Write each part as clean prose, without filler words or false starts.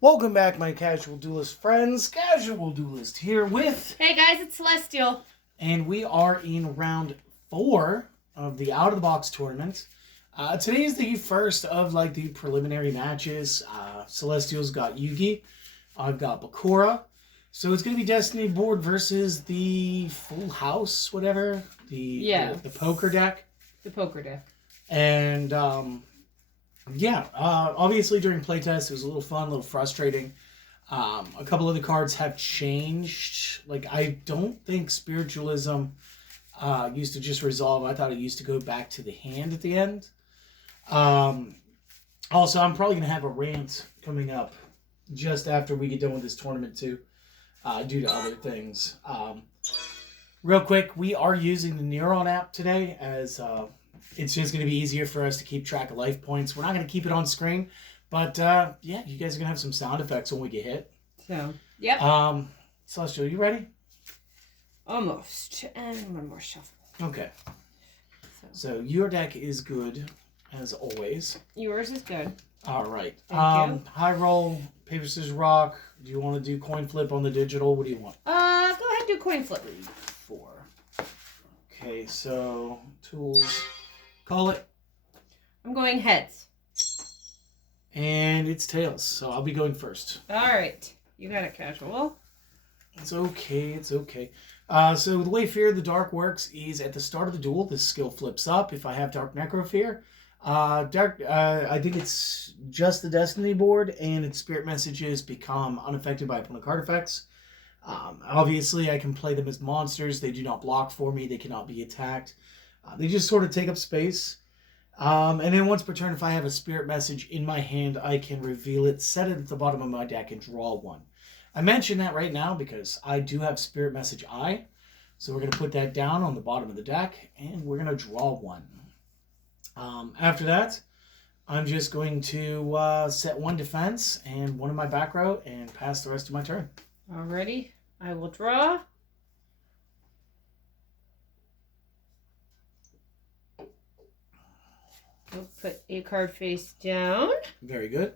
Welcome back, my casual duelist friends. Casual Duelist here with, Hey guys, it's Celestial. and we are in round 4 of the Out of the Box tournament. Today is the first of the preliminary matches. Celestial's got Yugi. I've got Bakura. So it's going to be Destiny board versus the Full House, whatever. The poker deck. The poker deck. And obviously during playtest it was a little fun, a little frustrating. A couple of the cards have changed. I don't think Spiritualism used to just resolve. I thought it used to go back to the hand at the end. Also, I'm probably going to have a rant coming up just after we get done with this tournament too, due to other things. Real quick, we are using the Neuron app today as it's just going to be easier for us to keep track of life points. We're not going to keep it on screen, but yeah, you guys are going to have some sound effects when we get hit. So, yep. Celestial, you ready? Almost. And one more shuffle. Okay. So your deck is good, as always. Yours is good. All right. Thank you. High roll, paper, scissors, rock. Do you want to do coin flip on the digital? What do you want? Go ahead and do coin flip. 4. Okay, so tools. Call it. I'm going heads. And it's tails, so I'll be going first. All right. You got it, casual. It's okay, it's okay. So the way Fear of the Dark works is at the start of the duel, this skill flips up. If I have Dark Necrofear, I think it's just the Destiny board, and its spirit messages become unaffected by opponent card effects. Obviously, I can play them as monsters. They do not block for me. They cannot be attacked. They just sort of take up space. And then once per turn, if I have a spirit message in my hand, I can reveal it, set it at the bottom of my deck, and draw one. I mention that right now because I do have Spirit Message I. So we're going to put that down on the bottom of the deck, and we're going to draw one. After that, I'm just going to set one defense and one in my back row and pass the rest of my turn. Alrighty. I will draw. We'll put a card face down. Very good.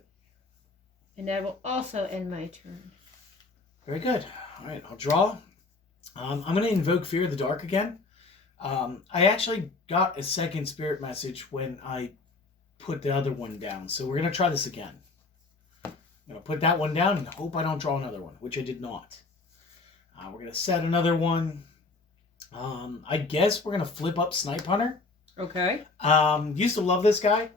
And I will also end my turn. Very good. All right, I'll draw. I'm going to invoke Fear of the Dark again. I actually got a second spirit message when I put the other one down. So we're going to try this again. I'm going to put that one down and hope I don't draw another one, which I did not. We're going to set another one. I guess we're going to flip up Snipe Hunter. Okay. Used to love this guy.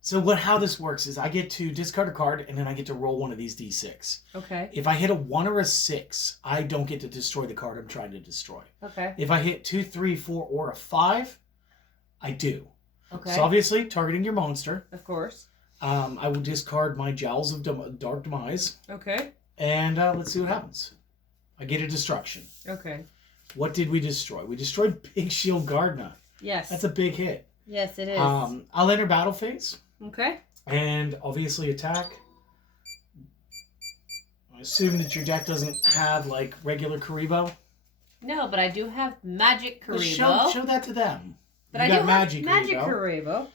So how this works is I get to discard a card and then I get to roll one of these D6. Okay. If I hit a 1 or a 6, I don't get to destroy the card I'm trying to destroy. Okay. If I hit 2, 3, 4, or a 5, I do. Okay. So obviously, targeting your monster. Of course. I will discard my Jowls of Dark Demise. Okay. And let's see what happens. I get a destruction. Okay. What did we destroy? We destroyed Big Shield Gardna. Yes. That's a big hit. Yes, it is. I'll enter battle phase. Okay. And obviously attack. I assume that your deck doesn't have regular Karibo. No, but I do have Magic Karibo. Well, show that to them. But you I got do Magic have Magic Karibo.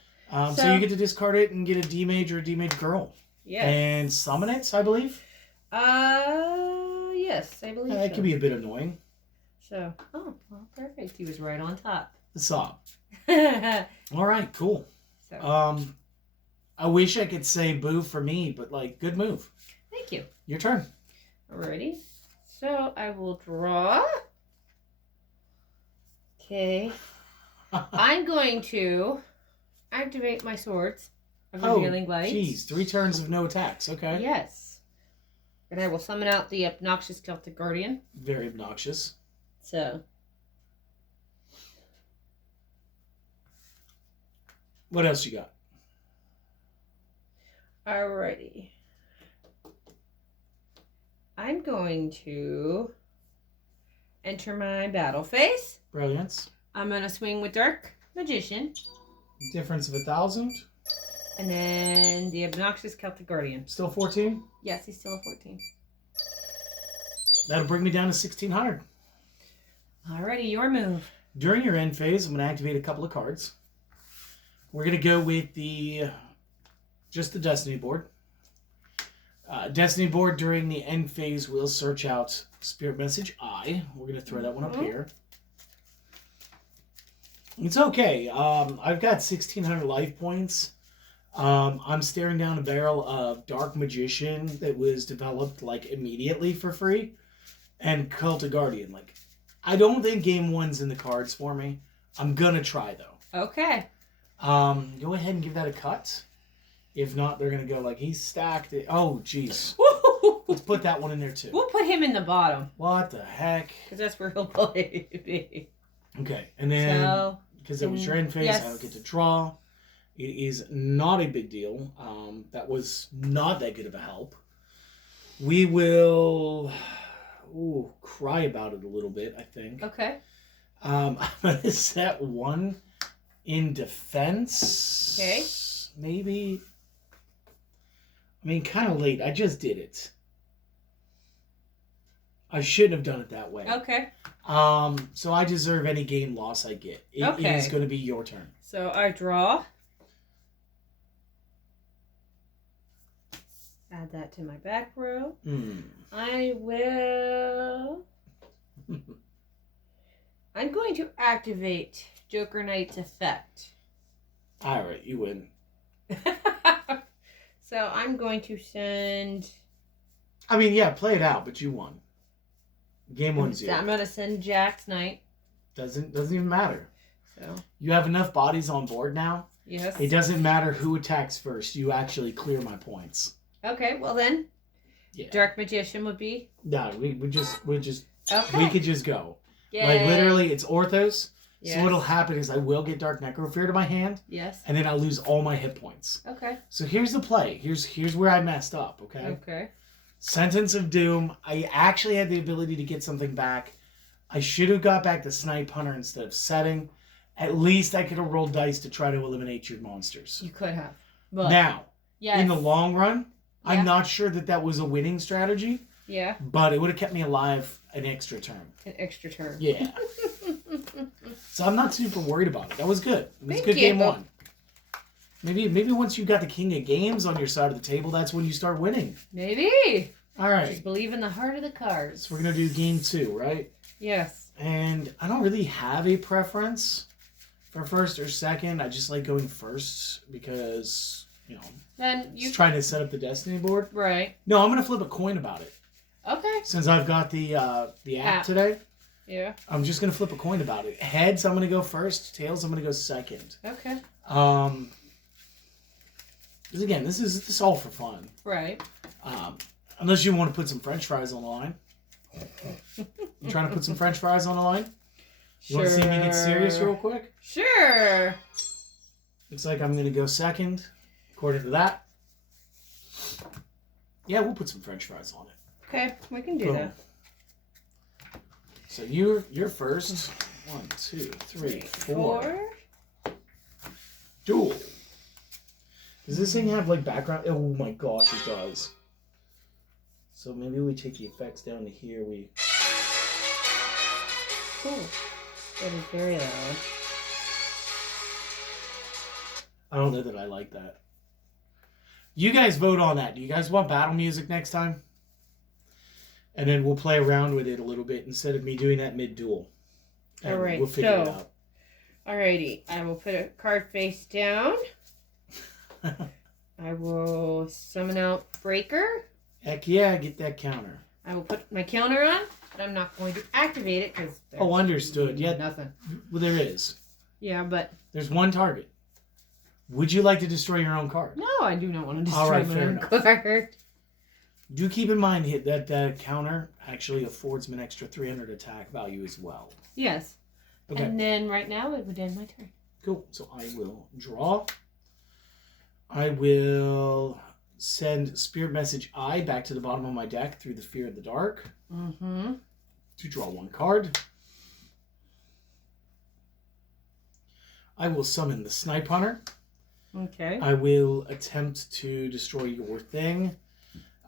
So you get to discard it and get a D-Mage or a D-Mage girl. Yes. And summon it, I believe. Yes, I believe so. That could be a bit annoying. So, well, perfect. He was right on top. So. So, All right, cool. I wish I could say boo for me, but good move. Thank you. Your turn. Alrighty. So I will draw. Okay. I'm going to activate my swords of Revealing Light. Jeez, 3 turns of no attacks. Okay. Yes. And I will summon out the obnoxious Celtic Guardian. Very obnoxious. So. What else you got? Alrighty. I'm going to enter my battle phase. Brilliance. I'm going to swing with Dark Magician. Difference of 1,000. And then the obnoxious Celtic Guardian. Still 14? Yes, he's still a 14. That'll bring me down to 1,600. Alrighty, your move. During your end phase, I'm going to activate a couple of cards. We're going to go with just the Destiny board. Destiny board during the end phase will search out Spirit Message I. We're going to throw that one up here. It's okay. I've got 1,600 life points. I'm staring down a barrel of Dark Magician that was developed like immediately for free, and Cult of Guardian. Like, I don't think game one's in the cards for me. I'm gonna try though. Okay. Go ahead and give that a cut. If not, they're gonna go like he's stacked. Oh, jeez. Let's put that one in there too. We'll put him in the bottom. What the heck? Because that's where he'll play. Okay, and then because it was your end phase, I don't get to draw. It is not a big deal. That was not that good of a help. We will cry about it a little bit, I think. Okay. I'm going to set one in defense. Okay. Maybe. I mean, kind of late. I just did it. I shouldn't have done it that way. Okay. So I deserve any game loss I get. It is going to be your turn. So I draw. Add that to my back row. I will... I'm going to activate Joker Knight's effect. Alright, you win. So I'm going to send... I mean, yeah, play it out, but you won. Game 1-0. I'm going to send Jack's Knight. Doesn't even matter. So you have enough bodies on board now. Yes. It doesn't matter who attacks first. You actually clear my points. Okay, well then. Yeah. Dark Magician would be? No, we just okay. we could just go. Yay. Like literally it's Orthos. Yes. So what'll happen is I will get Dark Necrofear to my hand. Yes. And then I'll lose all my hit points. Okay. So here's the play. Here's where I messed up, okay? Okay. Sentence of Doom. I actually had the ability to get something back. I should have got back the Snipe Hunter instead of setting. At least I could have rolled dice to try to eliminate your monsters. You could have. But now, yes. in the long run, I'm not sure that was a winning strategy. Yeah. But it would have kept me alive an extra turn. An extra turn. Yeah. So I'm not super worried about it. That was good. It was Thank good you. game one. Maybe once you got the king of games on your side of the table, that's when you start winning. Maybe. All right. Just believe in the heart of the cards. So we're going to do game 2, right? Yes. And I don't really have a preference for first or second. I just like going first because, then you just trying to set up the Destiny board. Right. No, I'm going to flip a coin about it. Okay. Since I've got the app today. Yeah. I'm just going to flip a coin about it. Heads, I'm going to go first. Tails, I'm going to go second. Okay. Because again, this is all for fun. Right. Unless you want to put some French fries on the line. You trying to put some French fries on the line? You want to see me get serious real quick? Sure. Looks like I'm going to go second, according to that. Yeah, we'll put some French fries on it. Okay, we can do that. So you're first. 1, 2, 3, 4. Duel. Does this thing have like background? Oh my gosh, it does. So maybe we take the effects down to here. Cool. That is very loud. I don't know that I like that. You guys vote on that. Do you guys want battle music next time? And then we'll play around with it a little bit instead of me doing that mid-duel. All right, we'll figure it out. Alrighty, I will put a card face down. I will summon out Breaker. Heck yeah, get that counter. I will put my counter on, but I'm not going to activate it because understood. Yeah, nothing. Well, there is. Yeah, but there's one target. Would you like to destroy your own card? No, I do not want to destroy my own card. Do keep in mind that counter actually affords me an extra 300 attack value as well. Yes. Okay. And then right now it would end my turn. Cool. So I will draw. I will send Spirit Message I back to the bottom of my deck through the Fear of the Dark. Mm-hmm. To draw one card. I will summon the Snipe Hunter. Okay. I will attempt to destroy your thing.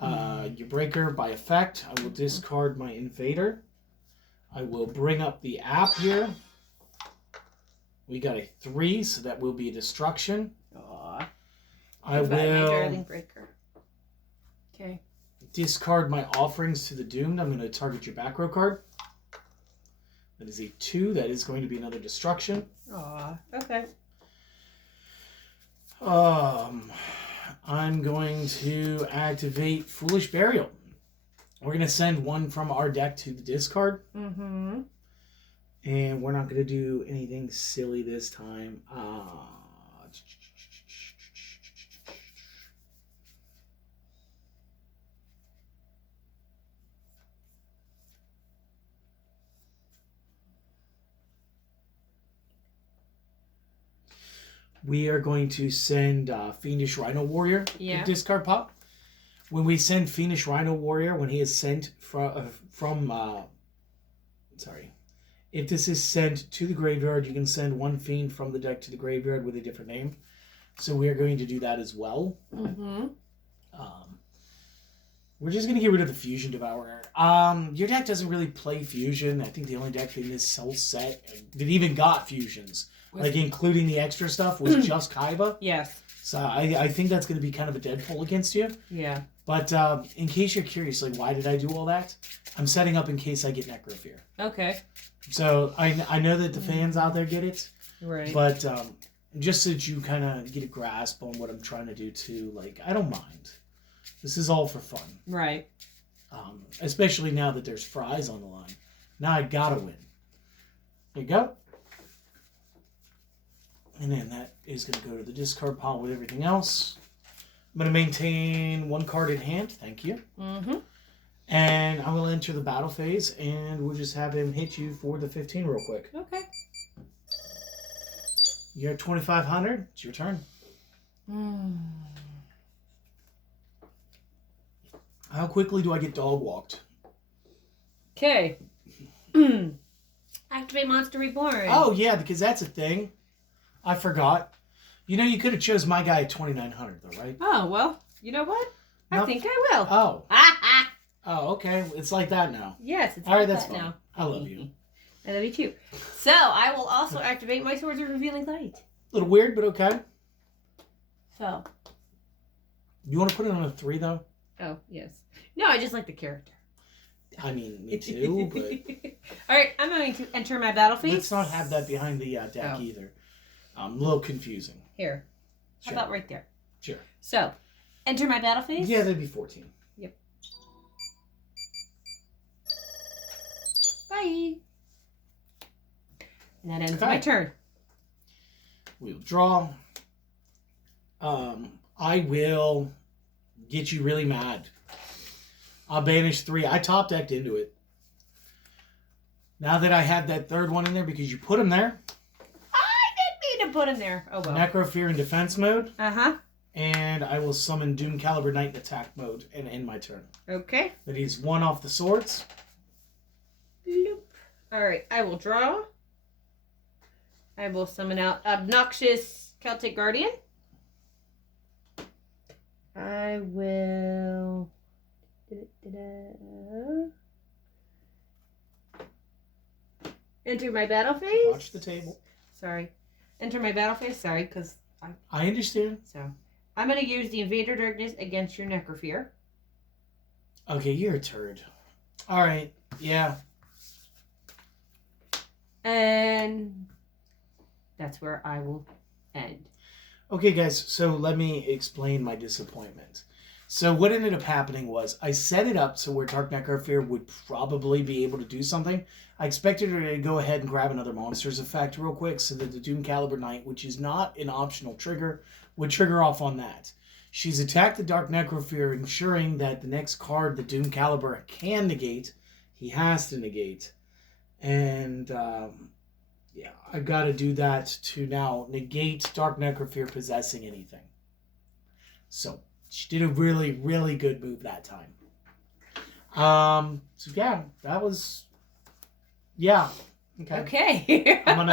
Your Breaker by effect. I will discard my Invader. I will bring up the app here. We got a 3, so that will be a destruction. Aww. I will. My darling Breaker. Okay. discard my offerings to the doomed. I'm going to target your back row card. That is a 2. That is going to be another destruction. Aw, okay. I'm going to activate Foolish Burial. We're going to send one from our deck to the discard. Mm-hmm. And we're not going to do anything silly this time. We are going to send Fiendish Rhino Warrior to discard pop. When we send Fiendish Rhino Warrior, when he is sent if this is sent to the graveyard, you can send one Fiend from the deck to the graveyard with a different name. So we are going to do that as well. Mm-hmm. We're just going to get rid of the Fusion Devourer. Your deck doesn't really play Fusion. I think the only deck in this whole set that even got Fusions, including the extra stuff, was just Kaiba. Yes. So I think that's going to be kind of a dead pull against you. Yeah. But in case you're curious, why did I do all that? I'm setting up in case I get Necrofear. Okay. So I know that the fans out there get it. Right. But just so that you kind of get a grasp on what I'm trying to do too, I don't mind. This is all for fun. Right. Especially now that there's fries on the line. Now I gotta win. There you go. And then that is going to go to the discard pile with everything else. I'm going to maintain 1 card in hand. Thank you. Mm-hmm. And I will enter the battle phase, and we'll just have him hit you for the 15 real quick. Okay. You're at 2,500. It's your turn. How quickly do I get dog walked? Okay. Activate Monster Reborn. Oh, yeah, because that's a thing. I forgot. You could have chose my guy at 2,900, though, right? Oh, well, you know what? I think I will. Oh. Oh, okay. It's like that now. Yes, it's all right, like that's that fine. now. I love you. I love you too. So, I will also activate my Swords of Revealing Light. A little weird, but okay. So. You want to put it on a 3, though? Oh, yes. No, I just like the character. I mean, me too, but... All right, I'm going to enter my battle phase. Let's not have that behind the deck either. A little confusing. Here. How Sure. about right there? Sure. So, enter my battle phase? Yeah, that'd be 14. Yep. Bye. And that ends my turn. We'll draw. I will get you really mad. I'll banish 3. I top decked into it. Now that I have that 3rd one in there because you put him there. I didn't mean to put him there. Oh well. Necrofear in defense mode. Uh-huh. And I will summon Doom Caliber Knight in attack mode and end my turn. Okay. That is 1 off the swords. Bloop. Alright, I will draw. I will summon out Obnoxious Celtic Guardian. I will... Enter my battle phase. Watch the table. Sorry. Enter my battle phase. Sorry, because I understand. So, I'm going to use the Invader Darkness against your Necrofear. Okay, you're a turd. Alright, yeah. And that's where I will end. Okay, guys, so let me explain my disappointment. So what ended up happening was I set it up so where Dark Necrofear would probably be able to do something. I expected her to go ahead and grab another Monsters effect real quick so that the Doom Caliber Knight, which is not an optional trigger, would trigger off on that. She's attacked the Dark Necrofear, ensuring that the next card the Doom Caliber can negate, he has to negate. And, yeah, I gotta do that to now negate Dark Necrofear possessing anything. So, she did a really, really good move that time. So yeah, that was, yeah. Okay. I'm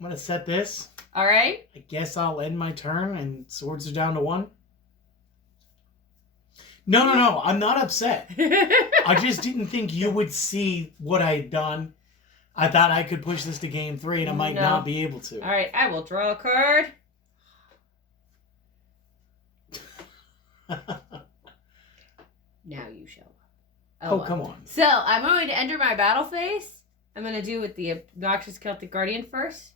gonna set this. All right. I guess I'll end my turn and swords are down to 1. No, I'm not upset. I just didn't think you would see what I had done. I thought I could push this to game 3 and I might not be able to. All right, I will draw a card. Now you shall. Oh, come on. So, I'm going to enter my battle phase. I'm going to do with the obnoxious Celtic Guardian first.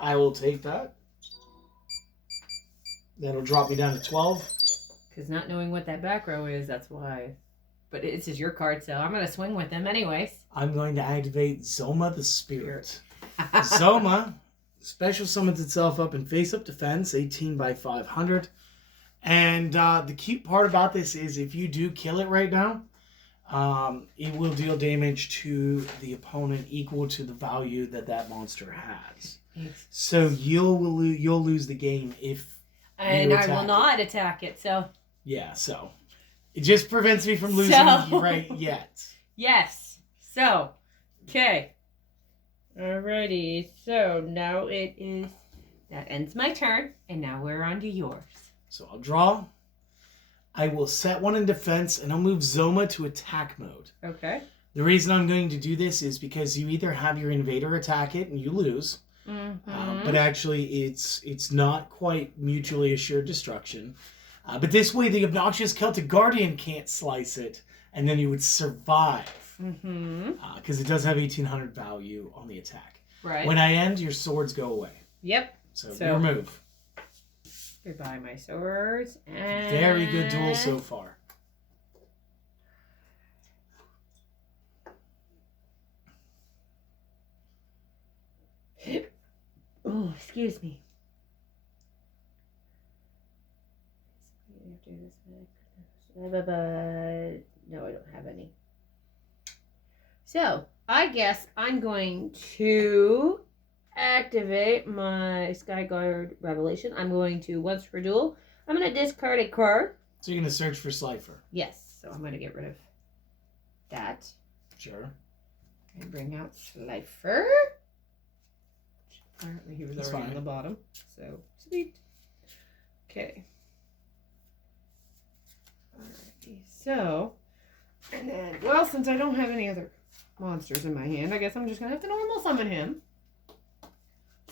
I will take that. That'll drop me down to 12. Because not knowing what that back row is, that's why. But this is your card, so I'm going to swing with them anyways. I'm going to activate Zoma the Spirit. Zoma special summons itself up in face-up defense, 18 by 500. And the cute part about this is if you do kill it right now, it will deal damage to the opponent equal to the value that monster has. So you'll lose the game if and I will not attack it. So yeah, so it just prevents me from losing right yet. Yes. So okay. Alrighty. So now it is that ends my turn, and now we're on to yours. So I'll draw. I will set one in defense, and I'll move Zoma to attack mode. Okay. The reason I'm going to do this is because you either have your invader attack it and you lose, but actually it's not quite mutually assured destruction. But this way, the obnoxious Celtic Guardian can't slice it, and then you would survive. Because it does have 1800 value on the attack. Right. When I end, your swords go away. Yep. So your move. Goodbye, my swords. And Very good duel so far. Oh, excuse me. No, I don't have any. So, I guess I'm going to activate my Skyguard Revelation. I'm going to, once per duel, I'm going to discard a card. So you're going to search for Slifer. Yes, so I'm going to get rid of that. Sure. And bring out Slifer. Apparently he was already on the bottom. So, sweet. Okay. Alrighty, so, and then, well, since I don't have any other monsters in my hand, I guess I'm just going to have to normal summon him.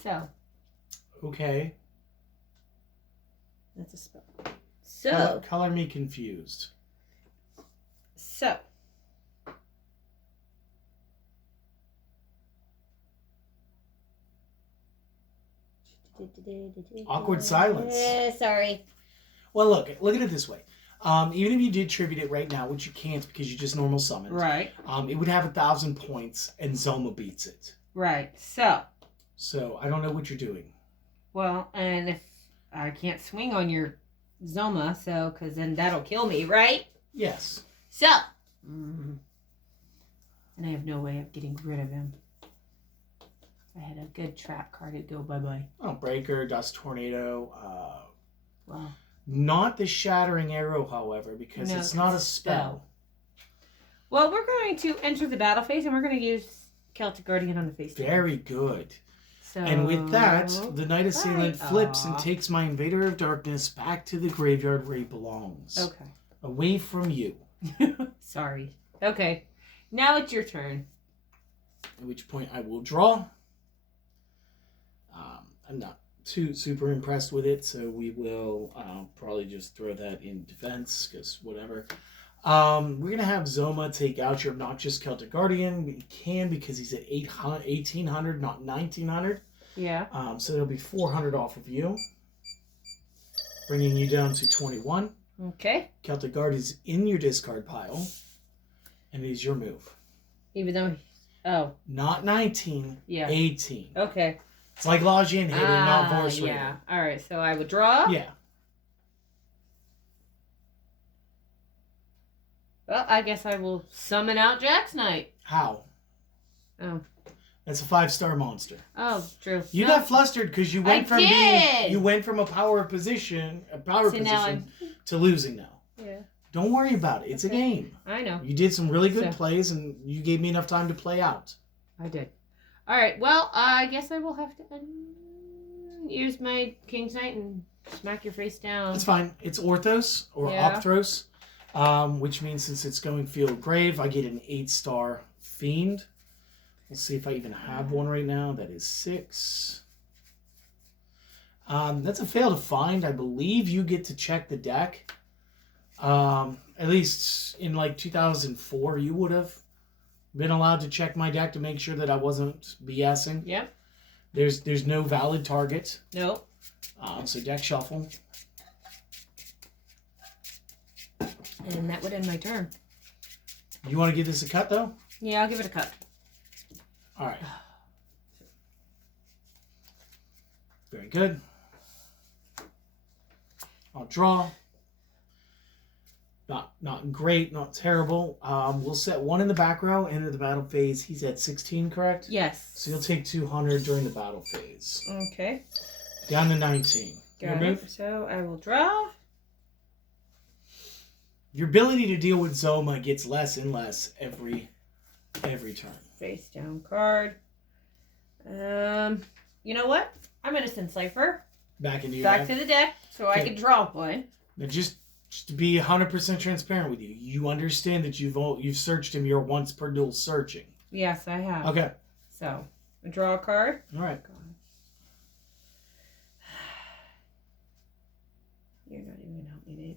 So. Okay. That's a spell. So. Color me confused. So. Awkward silence. Sorry. Well, look at it this way. Even if you did tribute it right now, which you can't because you just normal summoned. Right. It would have 1,000 points, and Zoma beats it. Right. So. So I don't know what you're doing. Well, and if I can't swing on your Zoma, so because then that'll kill me, right? Yes. So. And I have no way of getting rid of him. If I had a good trap card, it'd go bye-bye. Oh, Breaker, Dust Tornado. Wow. Not the Shattering Arrow, however, because it's not a spell. Well, we're going to enter the battle phase, and we're going to use Celtic Guardian on the face. Very good. So, and with that, the Knight Assailant flips and takes my Invader of Darkness back to the graveyard where he belongs. Okay. Away from you. Sorry. Okay. Now it's your turn. At which point I will draw. I'm not too super impressed with it, so we will probably just throw that in defense, because whatever. We're going to have Zoma take out your obnoxious Celtic Guardian. We can because he's at 1,800, not 1,900. Yeah. So it'll be 400 off of you, bringing you down to 21. Okay. Celtic Guard is in your discard pile, and it is your move. Even though... Oh. Not 19, 18. Okay. It's like Lajin hitting, not Vorse rating. Yeah. All right, so I would draw. Yeah. Well, I guess I will summon out Jack's Knight. How? Oh. That's a 5-star monster. Oh, true. You got flustered because you went from a power position to losing now. Yeah. Don't worry about it. It's a game. I know. You did some really good plays, and you gave me enough time to play out. I did. All right. Well, I guess I will have to use my King's Knight and smack your face down. It's fine. It's Orthos or Opthros, which means since it's going Field Grave, I get an 8-star Fiend. Let's see if I even have one right now. That is 6. That's a fail to find. I believe you get to check the deck. At least in like 2004, you would have been allowed to check my deck to make sure that I wasn't BSing. Yep. There's no valid target. Nope. So deck shuffle. And that would end my turn. You want to give this a cut though? Yeah, I'll give it a cut. All right. Very good. I'll draw. Not great, not terrible. We'll set one in the back row, enter the battle phase. He's at 16, correct? Yes. So you'll take 200 during the battle phase. Okay. Down to 19. Got it. So I will draw. Your ability to deal with Zoma gets less and less every turn. Face down card. You know what? I'm gonna send Cypher Back into your back deck. to the deck so I can draw one. Now just to be 100% transparent with you, you understand that you've searched him. You're once per duel searching. Yes, I have. Okay. So I draw a card. All right. You're not even gonna help me, babe.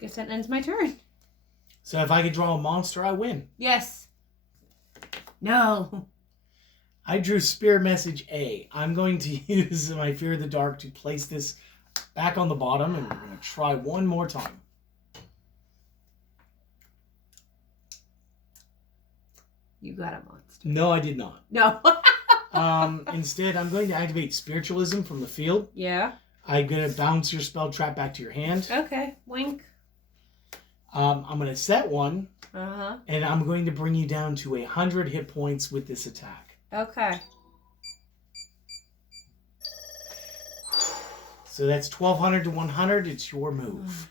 Guess that ends my turn. So if I could draw a monster, I win. Yes. No. I drew Spirit Message A. I'm going to use my Fear of the Dark to place this back on the bottom, and we're going to try one more time. You got a monster. No, I did not. No. Instead, I'm going to activate Spiritualism from the field. Yeah. I'm going to bounce your spell trap back to your hand. Okay. Wink. I'm going to set one, Uh-huh. and I'm going to bring you down to 100 hit points with this attack. Okay. So that's 1,200 to 100. It's your move.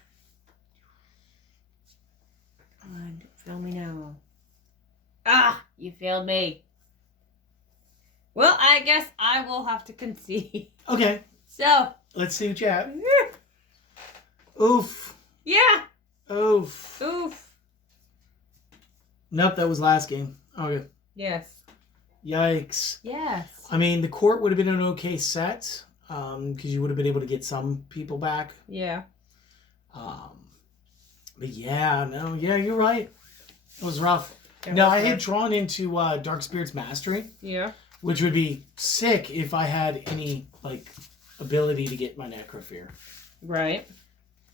Come on, fail me now. Ah, you failed me. Well, I guess I will have to concede. Okay. So. Let's see what you have. Oof. Yeah. Oof. Oof. Nope, that was last game. Okay. Yes. Yikes. Yes. I mean, the court would have been an okay set, because you would have been able to get some people back. Yeah. But yeah, no, yeah, you're right. It was rough. It Now, was I had rough. drawn into Dark Spirit's Mastery, Yeah. which would be sick if I had any, like, ability to get my Necrofear. Right.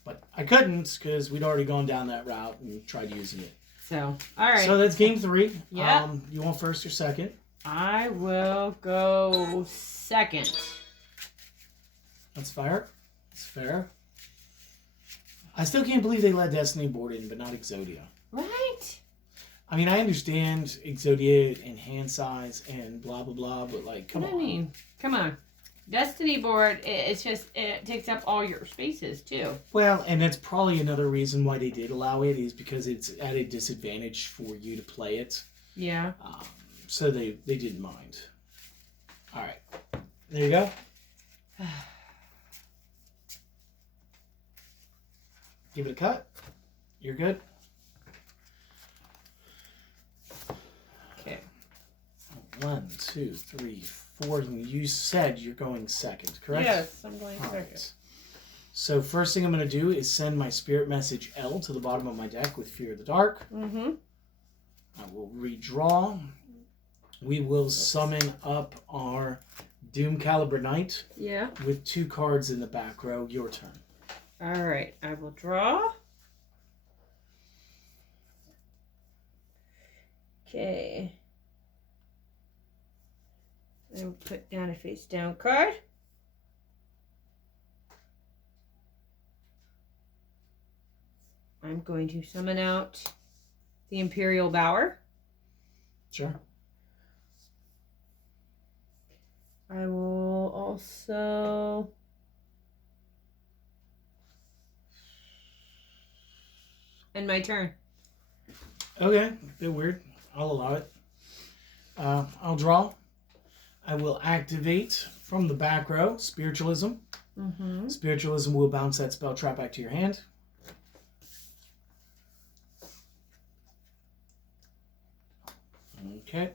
But I couldn't, because we'd already gone down that route and tried using it. So, all right. So that's game 3. Yeah. You want first or second? I will go second. That's fair. That's fair. I still can't believe they let Destiny board in, but not Exodia. Right? I mean, I understand Exodia and hand size and blah, blah, blah, but, like, come What on. I mean, come on. Destiny board, it takes up all your spaces, too. Well, and that's probably another reason why they did allow it, is because it's at a disadvantage for you to play it. Yeah. So they didn't mind. All right. There you go. Give it a cut. You're good. Okay. 1, 2, 3, 4. And you said you're going second, correct? Yes, I'm going All second. right. So first thing I'm going to do is send my Spirit Message L to the bottom of my deck with Fear of the Dark. Mm-hmm. I will redraw. We will summon up our Doom Caliber Knight Yeah. with 2 cards in the back row. Your turn. All right. I will draw. Okay. I will put down a face down card. I'm going to summon out the Imperial Bower. Sure. I will also end my turn. Okay. A bit weird. I'll allow it. I'll draw. I will activate from the back row Spiritualism. Mm-hmm. Spiritualism will bounce that spell trap back to your hand. Okay.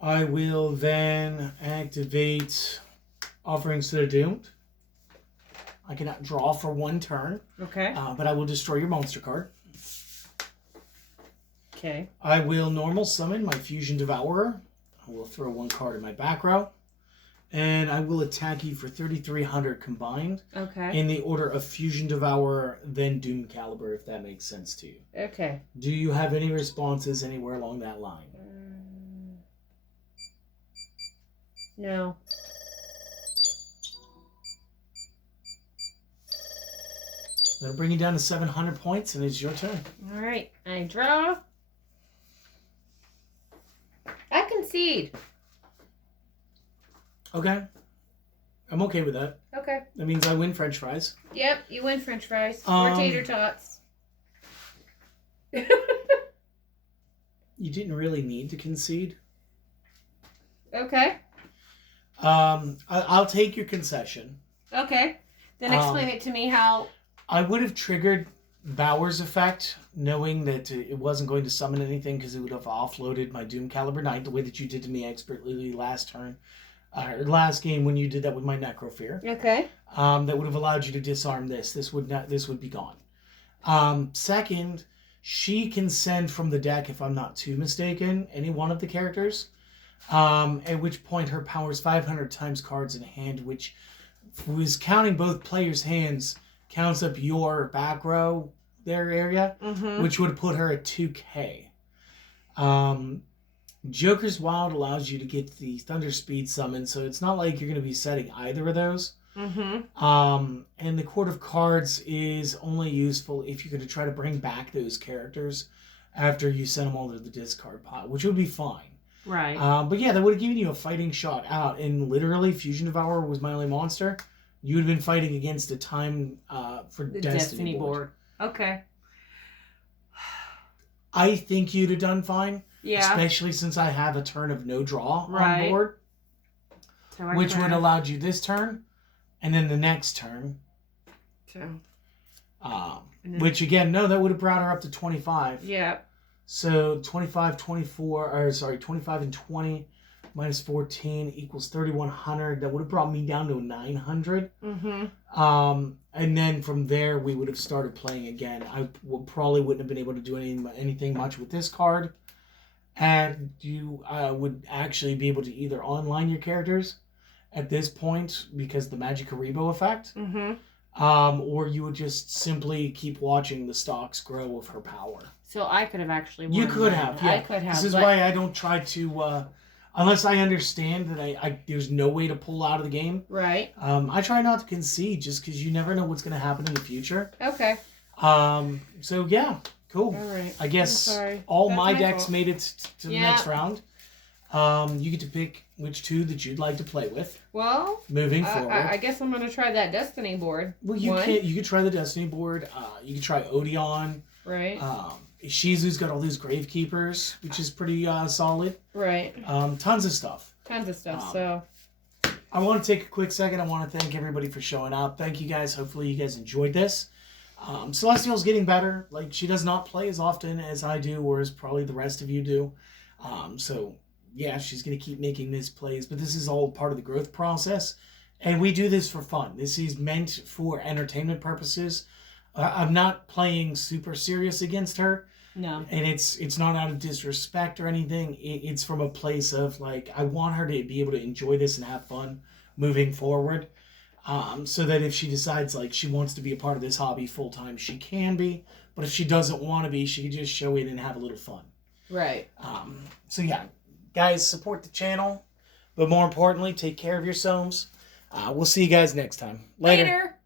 I will then activate Offerings to the Doomed. I cannot draw for 1 turn. Okay. But I will destroy your monster card. Okay. I will normal summon my Fusion Devourer. I will throw 1 card in my back row. And I will attack you for 3,300 combined. Okay. In the order of Fusion Devourer, then Doom Caliber, if that makes sense to you. Okay. Do you have any responses anywhere along that line? No. That'll bring you down to 700 points, and it's your turn. All right. I draw. I concede. Okay. I'm okay with that. Okay. That means I win French fries. Yep, you win French fries or tater tots. You didn't really need to concede. Okay. I'll take your concession. Okay. Then explain it to me how... I would have triggered Bauer's effect, knowing that it wasn't going to summon anything because it would have offloaded my Doom Caliber Knight the way that you did to me expertly last turn. Last game when you did that with my Necrofear. Okay. That would have allowed you to disarm this. This would be gone. Second, she can send from the deck, if I'm not too mistaken, any one of the characters. At which point her power is 500 times cards in hand, which was counting both players' hands, counts up your back row, their area, which would put her at 2K. Joker's Wild allows you to get the Thunder Speed summon, so it's not like you're going to be setting either of those. And the Court of Cards is only useful if you're going to try to bring back those characters after you send them all to the discard pile, which would be fine. Right. But yeah, that would have given you a fighting shot out, and literally Fusion Devourer was my only monster. You would have been fighting against a time for The Destiny board. Okay. I think you'd have done fine. Yeah. Especially since I have a turn of no draw Right. on board. So Which would have allowed you this turn, and then the next turn. Which again, no, that would have brought her up to 25. Yeah. So 25, 25 and 20 minus 14 equals 3,100. That would have brought me down to 900. And then from there, we would have started playing again. I probably wouldn't have been able to do anything much with this card. And you would actually be able to either online your characters at this point because the Magic Karibo effect, or you would just simply keep watching the stocks grow of her power. So I could have actually won. You could have, yeah. I could have. This is why I don't try to, unless I understand that I there's no way to pull out of the game. Right. I try not to concede just because you never know what's going to happen in the future. Okay. So yeah, cool. All right. I guess That's my my decks fault. made it to the next round. You get to pick which two that you'd like to play with. Well, moving forward. I guess I'm going to try that Destiny board. Well, you could try the Destiny board. You could try Odeon. Right. Shizu's got all these Gravekeepers, which is pretty solid. Right. Tons of stuff. So I want to take a quick second. I want to thank everybody for showing up. Thank you guys. Hopefully you guys enjoyed this. Celestial's getting better. Like, she does not play as often as I do, or as probably the rest of you do. So yeah, she's going to keep making misplays, but this is all part of the growth process. And we do this for fun. This is meant for entertainment purposes. I'm not playing super serious against her. no. And it's not out of disrespect or anything. It's from a place of, like, I want her to be able to enjoy this and have fun moving forward. So that if she decides, like, she wants to be a part of this hobby full-time, she can be. But if she doesn't want to be, she can just show in and have a little fun. Right. So yeah, guys, support the channel. But more importantly, take care of yourselves. We'll see you guys next time. Later.